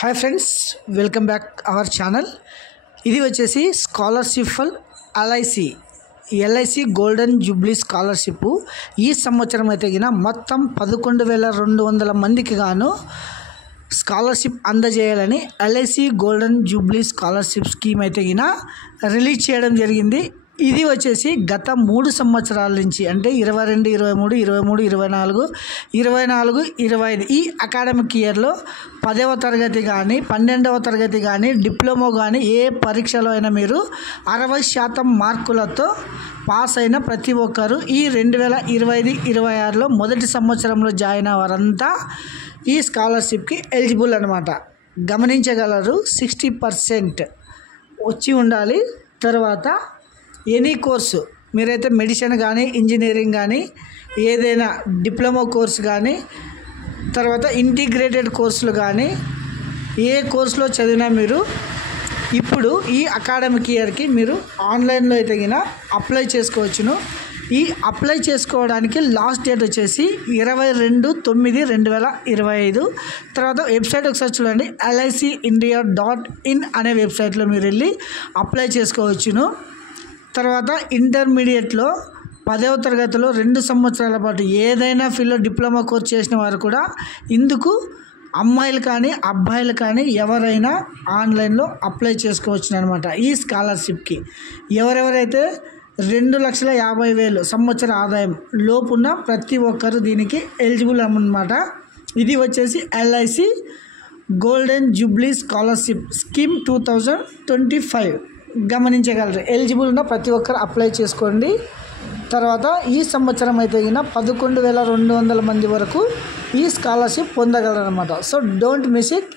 Hi friends, welcome back our channel. ఇది వచ్చేసి scholarship for LIC golden Jubilee scholarship. ఈ సంవత్సరం అయితే మొత్తం 11,200 మందికి గాను స్కాలర్షిప్ అందజేయాలని LIC golden Jubilee scholarship scheme అయితే రిలీజ్ చేయడం జరిగింది. ఇది వచ్చేసి గత 3 సంవత్సరాల నుంచి అంటే 22, 23, 23, 24, 25 ఈ అకాడమిక్ ఇయర్లో 10వ తరగతి కానీ 12వ తరగతి కానీ డిప్లొమా కానీ ఏ పరీక్షలో అయినా మీరు 60% మార్కులతో పాస్ అయిన ప్రతి ఒక్కరు ఈ 2025-26లో మొదటి సంవత్సరంలో జాయిన్ అవ్వరంతా ఈ స్కాలర్షిప్కి ఎలిజిబుల్ అనమాట. గమనించగలరు. 60% వచ్చి ఉండాలి. తర్వాత ఎనీ కోర్సు మీరైతే మెడిసిన్ కానీ ఇంజనీరింగ్ కానీ ఏదైనా డిప్లొమా కోర్సు కానీ తర్వాత ఇంటిగ్రేటెడ్ కోర్సులు కానీ ఏ కోర్సులో చదివినా మీరు ఇప్పుడు ఈ అకాడమిక్ ఇయర్కి మీరు ఆన్లైన్లో అయితే అప్లై చేసుకోవచ్చును. ఈ అప్లై చేసుకోవడానికి లాస్ట్ డేట్ వచ్చేసి 22/9/2025. తర్వాత వెబ్సైట్ ఒకసారి చూడండి, licindia.in అనే వెబ్సైట్లో మీరు వెళ్ళి అప్లై చేసుకోవచ్చును. తర్వాత ఇంటర్మీడియట్లో 10వ తరగతిలో 2 సంవత్సరాల పాటు ఏదైనా ఫీల్డ్లో డిప్లొమా కోర్స్ చేసిన వారు కూడా ఇందుకు అమ్మాయిలు కానీ అబ్బాయిలు కానీ ఎవరైనా ఆన్లైన్లో అప్లై చేసుకోవచ్చు అనమాట. ఈ స్కాలర్షిప్కి ఎవరెవరైతే 2,50,000 సంవత్సర ఆదాయం లోపున్న ప్రతి ఒక్కరు దీనికి ఎలిజిబుల్ అన్నమాట. ఇది వచ్చేసి LIC golden Jubilee scholarship scheme 2025 గమనించగలరు. ఎలిజిబుల్ ఉన్న ప్రతి ఒక్కరు అప్లై చేసుకోండి. తర్వాత ఈ సంవత్సరం అయితే 11,200 మంది వరకు ఈ స్కాలర్షిప్ పొందగలరు అనమాట. So don't miss it.